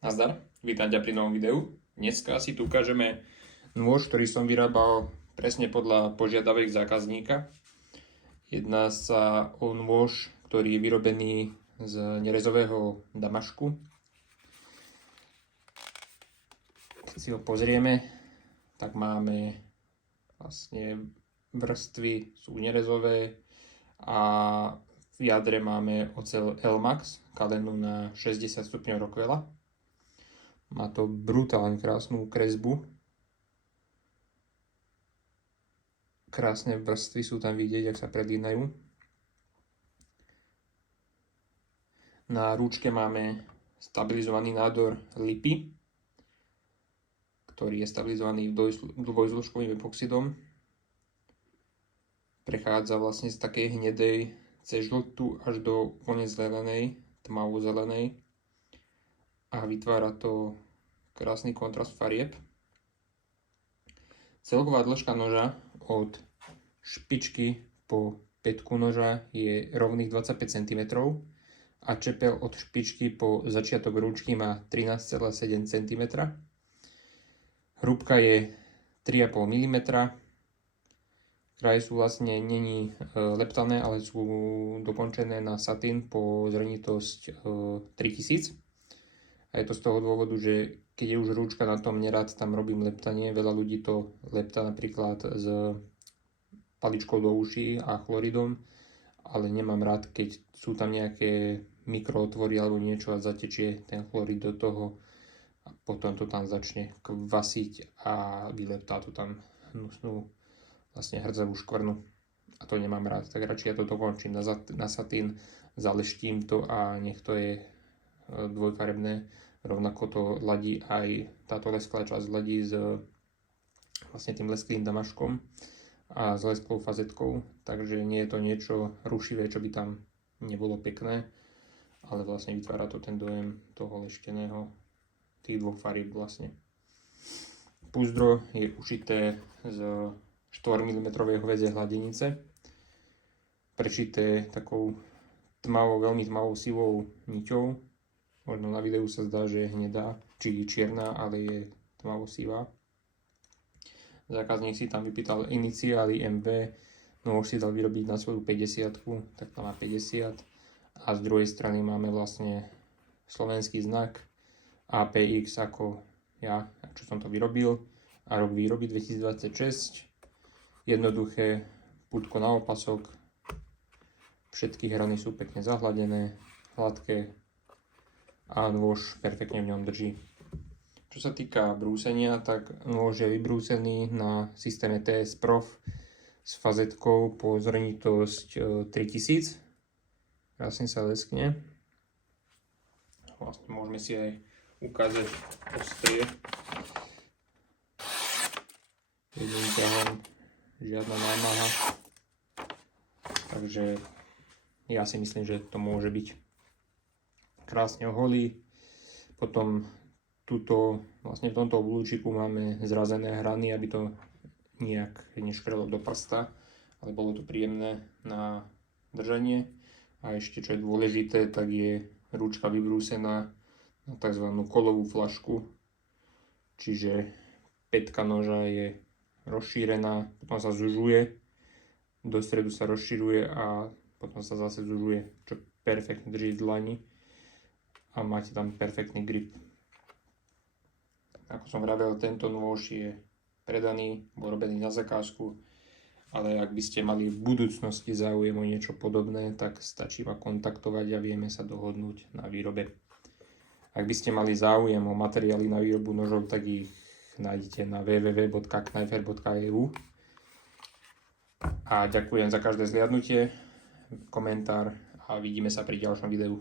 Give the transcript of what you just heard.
Nazdar, vítam ťa pri novom videu. Dneska si tu ukážeme nôž, ktorý som vyrábal presne podľa požiadaviek zákazníka. Jedná sa o nôž, ktorý je vyrobený z nerezového damašku. Keď si ho pozrieme, tak máme vlastne vrstvy sú nerezové a v jadre máme oceľ Elmax, kalenú na 60 stupňov Rockwella. Má to brutálne krásnu kresbu. Krásne vrstvy sú tam vidieť, ak sa prelínajú. Na rúčke máme stabilizovaný nádor lipy, ktorý je stabilizovaný dvojzložkovým epoxidom. Prechádza vlastne z takej hnedej cez žltú až do úplne zelenej, tmavo zelenej. A vytvára to krásny kontrast farieb. Celková dĺžka noža od špičky po pätku noža je rovných 25 cm a čepel od špičky po začiatok rúčky má 13,7 cm. Hrúbka je 3,5 mm. Kraje sú vlastne není leptané, ale sú dokončené na satín po zrnitosť 3000. A je to z toho dôvodu, že keď je už rúčka na tom, nerad tam robím leptanie. Veľa ľudí to lepta napríklad s paličkou do uší a chloridom, ale nemám rád, keď sú tam nejaké mikrootvory alebo niečo a zatečie ten chlorid do toho a potom to tam začne kvasiť a vyleptá to tam hnusnú vlastne hrdzavú škvrnu. A to nemám rád, tak radšej ja to dokončím na satín, zaleštím to a nech to je dvojfarebné. Rovnako to ladí aj táto lesklá časť ladí s vlastne tým lesklým damaškom a s lesklou fazetkou, takže nie je to niečo rušivé, čo by tam nebolo pekné, ale vlastne vytvára to ten dojem toho lešteného, tých dvoch farieb vlastne. Púzdro je ušité z 4 mm hovädzie hladenice, prešité takou veľmi tmavou sivou niťou. Možno na videu sa zdá, že je hnedá, či čierna, ale je tmavo sivá. Zákazník si tam vypýtal iniciály MV, no už si dal vyrobiť na svoju 50, tak tam má 50. A z druhej strany máme vlastne slovenský znak APX ako ja, čo som to vyrobil. A rok výroby 2026. Jednoduché pútko na opasok. Všetky hrany sú pekne zahladené, hladké a nôž perfektne v ňom drží. Čo sa týka brúsenia, tak nôž je vybrúsený na systéme TS Prof s fazetkou po zrnitosť 3000. Krásne sa leskne. Vlastne môžeme si aj ukázať ostrie. Jedným ťahom žiadna námaha. Takže ja si myslím, že to môže byť. Krásne oholí. Potom vlastne v tomto oblúčiku máme zrazené hrany, aby to nejak neškrelo do prsta, ale bolo to príjemné na držanie. A ešte čo je dôležité, tak je rúčka vybrúsená na tzv. Kolovú flašku, čiže pätka noža je rozšírená, potom sa zužuje, do stredu sa rozširuje a potom sa zase zužuje, čo perfektne drží v dlani. A máte tam perfektný grip. Ako som vravel, tento nôž je predaný, bol robený na zakázku, ale ak by ste mali v budúcnosti záujem o niečo podobné, tak stačí ma kontaktovať a vieme sa dohodnúť na výrobe. Ak by ste mali záujem o materiály na výrobu nožov, tak ich nájdete na www.kneifer.eu. A ďakujem za každé zliadnutie, komentár a vidíme sa pri ďalšom videu.